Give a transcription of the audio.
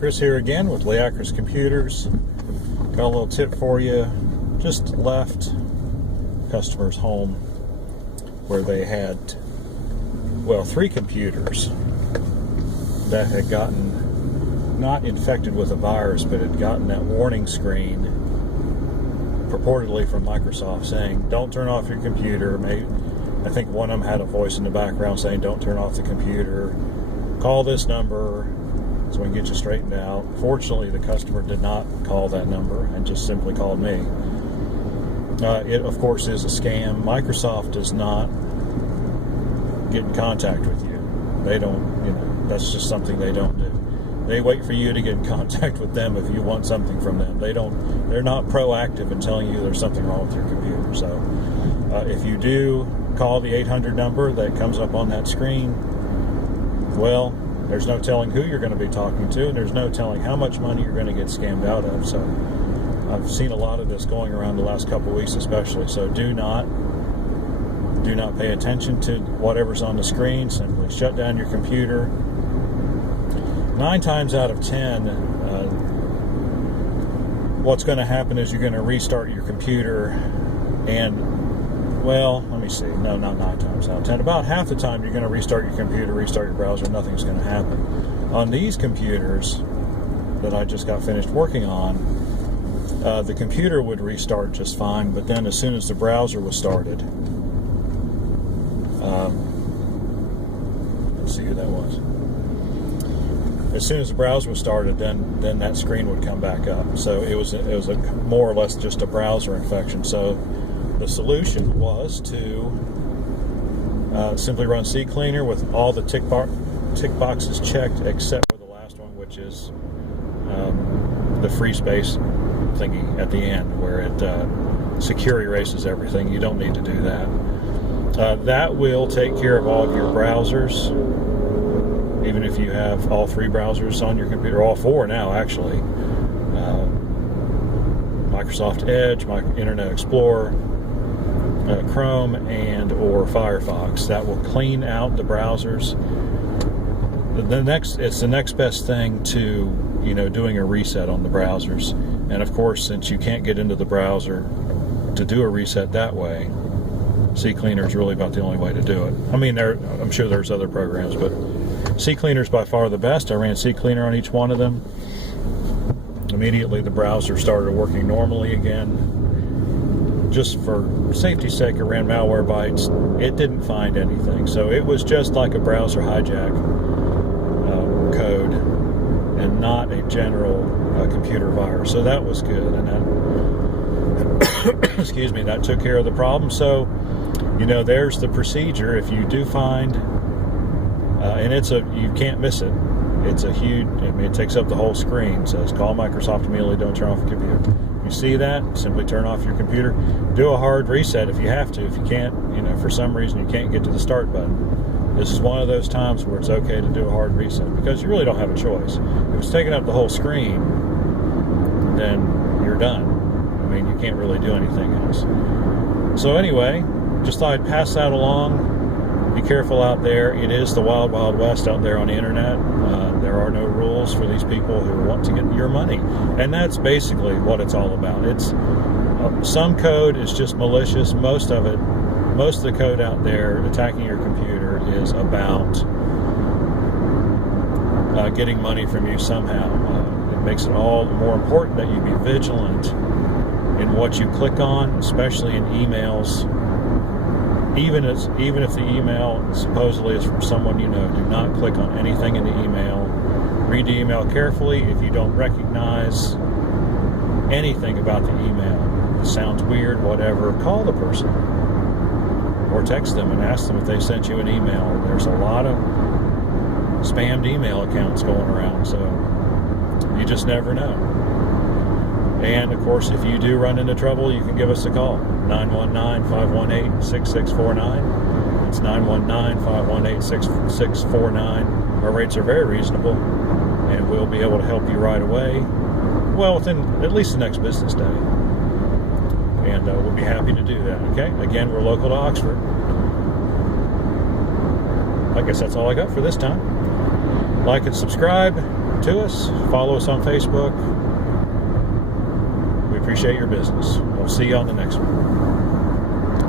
Chris here again with Leacris Computers. Got a little tip for you. Just left customer's home where they had, well, 3 computers that had gotten not infected with a virus, but had gotten that warning screen purportedly from Microsoft saying, don't turn off your computer. Maybe, I think one of them had a voice in the background saying, don't turn off the computer. Call this number so we can get you straightened out. Fortunately, the customer did not call that number and just simply called me. It, of course, is a scam. Microsoft does not get in contact with you. They don't, that's just something they don't do. They wait for you to get in contact with them if you want something from them. They're not proactive in telling you there's something wrong with your computer. So if you do call the 800 number that comes up on that screen, well, there's no telling who you're going to be talking to, and there's no telling how much money you're going to get scammed out of. So I've seen a lot of this going around the last couple of weeks especially. So do not pay attention to whatever's on the screen. Simply shut down your computer. 9 times out of 10, what's going to happen is you're going to restart your computer and, well, let me see. No, not 9 times out of 10. About half the time you're going to restart your computer, restart your browser, nothing's going to happen. On these computers that I just got finished working on, the computer would restart just fine, but then as soon as the browser was started, let's see who that was. As soon as the browser was started, then that screen would come back up. So it was a more or less just a browser infection. So the solution was to simply run CCleaner with all the tick boxes checked except for the last one, which is the free space thingy at the end where it secure erases everything. You don't need to do that. That will take care of all of your browsers, even if you have all 3 browsers on your computer, all 4 now actually. Microsoft Edge, Internet Explorer, Chrome, and or Firefox. That will clean out the browsers. It's the next best thing to doing a reset on the browsers. And of course, since you can't get into the browser to do a reset that way, CCleaner is really about the only way to do it. I mean, I'm sure there's other programs, but CCleaner is by far the best. I ran CCleaner on each one of them. Immediately the browser started working normally again. Just for safety's sake, I ran Malwarebytes. It didn't find anything. So it was just like a browser hijack code and not a general computer virus. So that was good. And that, excuse me, that took care of the problem. So, there's the procedure. If you do find, and you can't miss it. It's a huge, it takes up the whole screen. It says, call Microsoft immediately, don't turn off your computer. You see that? Simply turn off your computer. Do a hard reset if you have to. If you can't, for some reason you can't get to the start button. This is one of those times where it's okay to do a hard reset because you really don't have a choice. If it's taking up the whole screen, then you're done. I mean, you can't really do anything else. So anyway, just thought I'd pass that along. Be careful out there. It is the wild, wild west out there on the internet. There are no rules for these people who want to get your money. And that's basically what it's all about. It's some code is just malicious. Most of the code out there attacking your computer is about getting money from you somehow. It makes it all more important that you be vigilant in what you click on, especially in emails. Even if the email supposedly is from someone you know, do not click on anything in the email. Read the email carefully. If you don't recognize anything about the email, it sounds weird, whatever, call the person or text them and ask them if they sent you an email. There's a lot of spammed email accounts going around, so you just never know. And, of course, if you do run into trouble, you can give us a call, 919-518-6649. It's 919-518-6649. Our rates are very reasonable, and we'll be able to help you right away, well, within at least the next business day. And we'll be happy to do that, okay? Again, we're local to Oxford. I guess that's all I got for this time. Like and subscribe. to us. Follow us on Facebook. We appreciate your business. We'll see you on the next one.